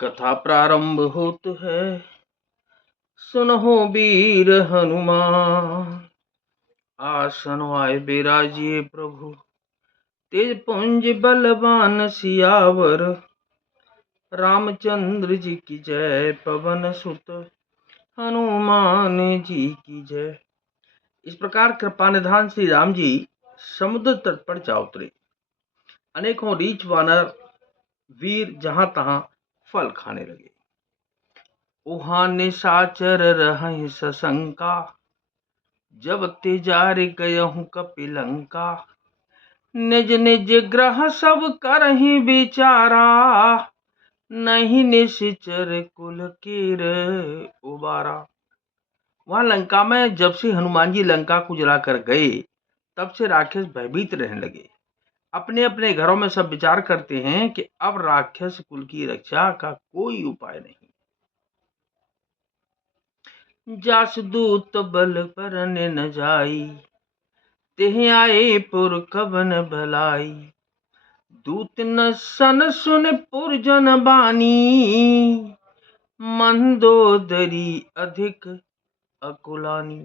कथा प्रारंभ होत है। सुनहो वीर हनुमान, आसन आए बिराजिए प्रभु। तेज पुंज बलवान सियावर, रामचंद्र जी की जय। पवन सुत हनुमान जी की जय। इस प्रकार कृपानिधान श्री राम जी समुद्र तट पर जा उतरे। अनेकों रीछ वानर वीर जहां तहां फल खाने लगे। उहाँ निशाचर रहहि सशंका, जब तेजारे गयहु कपिलंका। निज निज ग्रह सब करहि विचारा, नहीं निशिचर कुल कीर उबारा। वहां लंका में जब से हनुमान जी लंका को जलाकर गए, तब से राक्षस भयभीत रहने लगे। अपने अपने घरों में सब विचार करते हैं कि अब राक्षस कुल की रक्षा का कोई उपाय नहीं। जास दूत बल पर न जाई, तेह आए पुर कवन भलाई। दूत न सन सुन पुरजन बानी, मंदोदरी अधिक अकुलानी।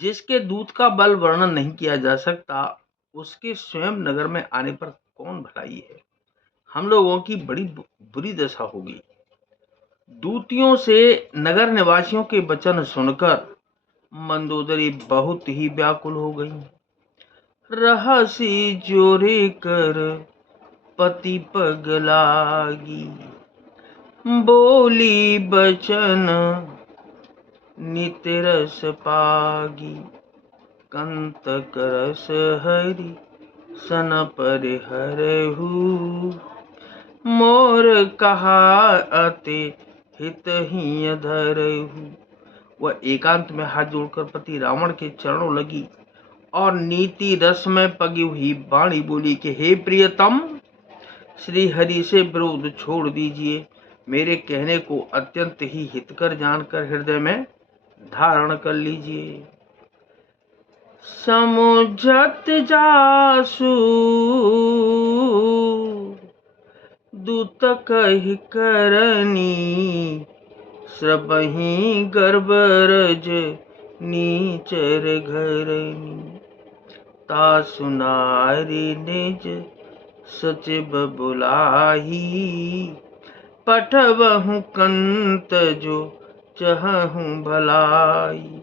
जिसके दूत का बल वर्णन नहीं किया जा सकता, उसके स्वयं नगर में आने पर कौन भलाई है। हम लोगों की बड़ी बुरी दशा होगी। दूतियों से नगर निवासियों के वचन सुनकर मंदोदरी बहुत ही व्याकुल हो गई। रहसी जोरे कर पति पगलागी, बोली बचन नितरस पागी। कंतक रस हरि सन परिहरहु, मोर कहा अति हितहि धरहु। वह एकांत में हाथ जोड़कर पति रावण के चरणों लगी और नीति रस में पगी हुई वाणी बोली कि हे प्रियतम, श्री हरि से विरोध छोड़ दीजिए। मेरे कहने को अत्यंत ही हितकर जानकर हृदय में धारण कर लीजिए। समुझत जासु दूत कहि करनी, श्रबहि गर्भरज नीचर घरनी। तासु नारी निज सचिव बुलाही, पठबहु कंत जो चहहु भलाई।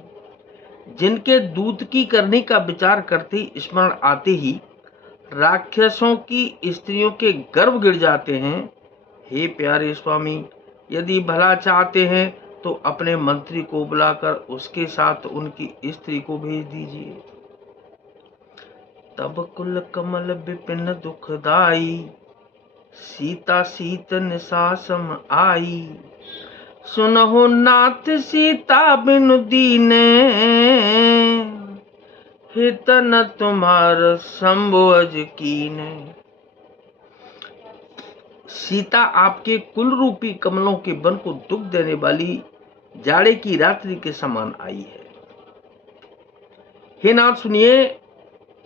जिनके दूत की करने का विचार करते स्मरण आते ही राक्षसों की स्त्रियों के गर्भ गिर जाते हैं। हे प्यारे स्वामी, यदि भला चाहते हैं तो अपने मंत्री को बुलाकर उसके साथ उनकी स्त्री को भेज दीजिए। तब कुल कमल विपिन दुखदाई, सीता शीत निशा सम आई। सुनहो नाथ सीता बिनु दीने, हित न तुम्हार संभोज कीने। सीता आपके कुल रूपी कमलों के वन को दुख देने वाली जाड़े की रात्रि के समान आई है। हे नाथ सुनिए,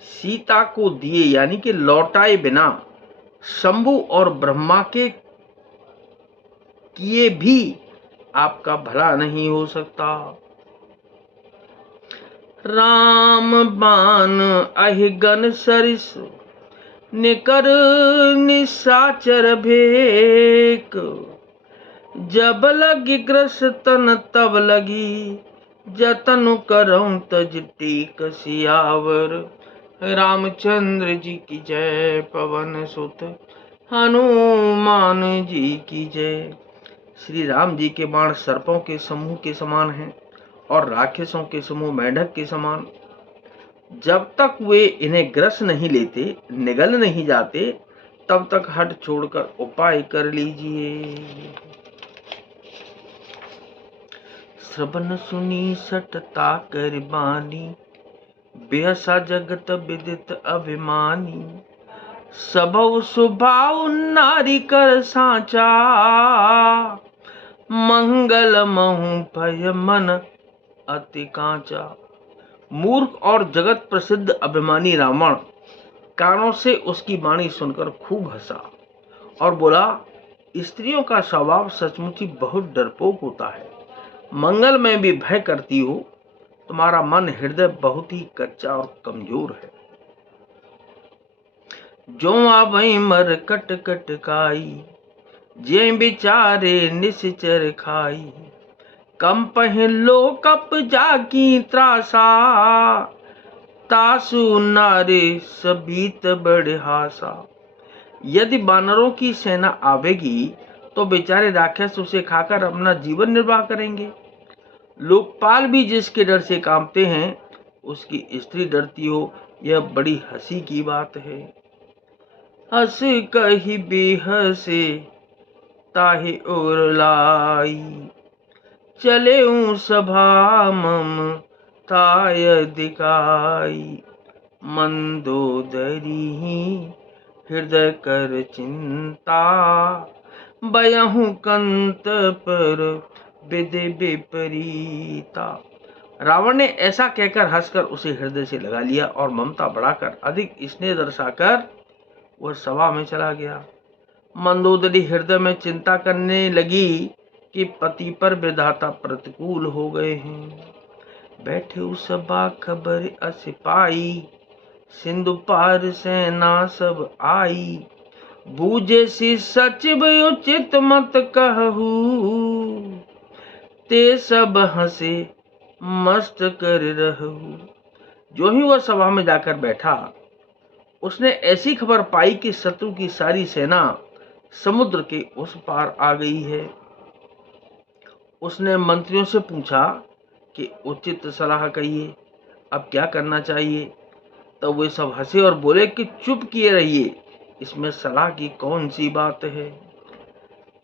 सीता को दिए यानी कि लौटाए बिना शंभु और ब्रह्मा के किए भी आपका भला नहीं हो सकता। राम बाण अहिगन सरिस, निकर निशाचर भेक। जब लगी ग्रस तन तब लगी, जतन करऊं तज टेक सियावर। रामचंद्र जी की जय। पवन सुत हनुमान जी की जय। श्री राम जी के बाण सर्पों के समूह के समान हैं और राक्षसों के समूह मेंढक के समान। जब तक वे इन्हें ग्रस नहीं लेते, निगल नहीं जाते, तब तक हट छोड़कर उपाय कर लीजिए। श्रवण सुनी सटता कर बानी, बेहसा जगत विदित अभिमानी। सबौ स्वभाव नारी कर साचा, मंगल महु भय मन अति कांचा। मूर्ख और जगत प्रसिद्ध अभिमानी रावण कानों से उसकी वाणी सुनकर खूब हंसा और बोला स्त्रियों का स्वभाव सचमुच ही बहुत डरपोक होता है। मंगल में भी भय करती हो। तुम्हारा मन हृदय बहुत ही कच्चा और कमजोर है। जो आवई मर कट कट काई, जे बिचारे निश्चर खाई। कम पहिलो कप जाकी त्रासा, तासु नारे सबीत बड़े हासा। यदि बानरों की सेना आवेगी तो बेचारे राक्षस उसे खाकर अपना जीवन निर्वाह करेंगे। लोकपाल भी जिसके डर से कांपते हैं, उसकी स्त्री डरती हो, यह बड़ी हंसी की बात है। हंस कही बेहसे ताहि और लाई, चले सभा मम ताय दिखाई। मंदोदरी हृदय कर चिंता, बयहु कंत पर विधि विपरीता। रावण ने ऐसा कहकर हंसकर उसे हृदय से लगा लिया और ममता बढ़ाकर अधिक स्नेह दर्शाकर वह सभा में चला गया। मंदोदरी हृदय में चिंता करने लगी कि पति पर विधाता प्रतिकूल हो गए हैं। बैठे उस सभा खबर अस पाई, सिंधु पार सेना सब आई। बूझे सी सचिव उचित मत कहू, ते सब हंसे मस्त कर रहू। जो ही वह सभा में जाकर बैठा, उसने ऐसी खबर पाई कि शत्रु की सारी सेना समुद्र के उस पार आ गई है। उसने मंत्रियों से पूछा कि उचित सलाह कहिए, अब क्या करना चाहिए। तो वे सब हंसे और बोले कि चुप किए रहिए, इसमें सलाह की कौन सी बात है।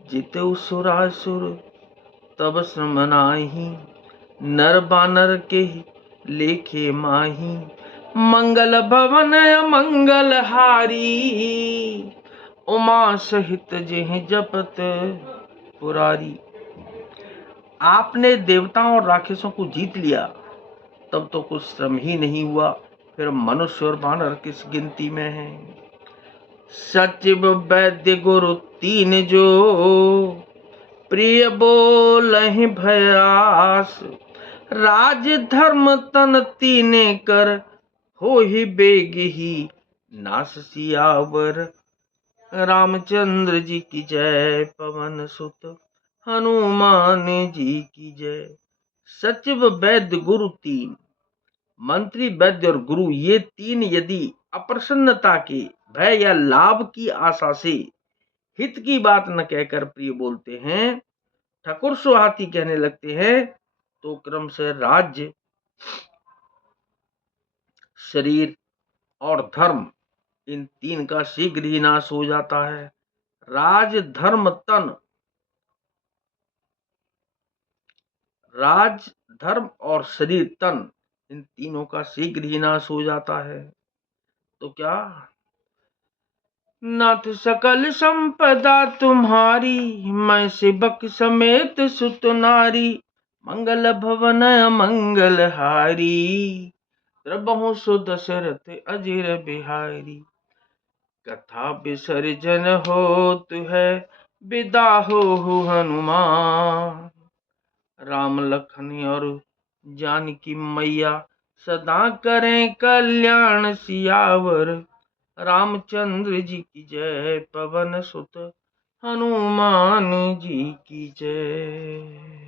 जिते सुरासुर तब श्रम नाही, नर बानर के लेखे माही। मंगल भवन मंगल हारी, उमा सहित जेह जपत पुरारी। आपने देवताओं और राक्षसों को जीत लिया, तब तो कुछ श्रम ही नहीं हुआ, फिर मनुष्य और बानर किस गिनती में हैं। सचिव वैद्य गुरु तीन जो, प्रिय बोलहि भयास। राज धर्म तन तीने कर, हो ही बेग ही नास सियावर। रामचंद्र जी की जय, पवन सुत हनुमान जी की जय। सचिव वैद्य गुरु तीन, मंत्री वैद्य और गुरु, ये तीन यदि अप्रसन्नता के भय या लाभ की आशा से हित की बात न कहकर प्रिय बोलते हैं, ठकुर सुहाती कहने लगते हैं, तो क्रम से राज्य, शरीर और धर्म, इन तीन का शीघ्र ही नाश हो जाता है। राज धर्म तन, राज धर्म और शरीर तन, इन तीनों का शीघ्र ही नाश हो जाता है। तो क्या नाथ सकल संपदा तुम्हारी, मैं सेवक समेत सुत नारी। मंगल भवन मंगल हारी, द्रबहु सो दशरथ अजिर बिहारी। कथा विसर्जन होत है, विदा हो हनुमान। राम लखन और जानकी मैया, सदा करें कल्याण सियावर। रामचंद्र जी की जय, पवन सुत हनुमान जी की जय।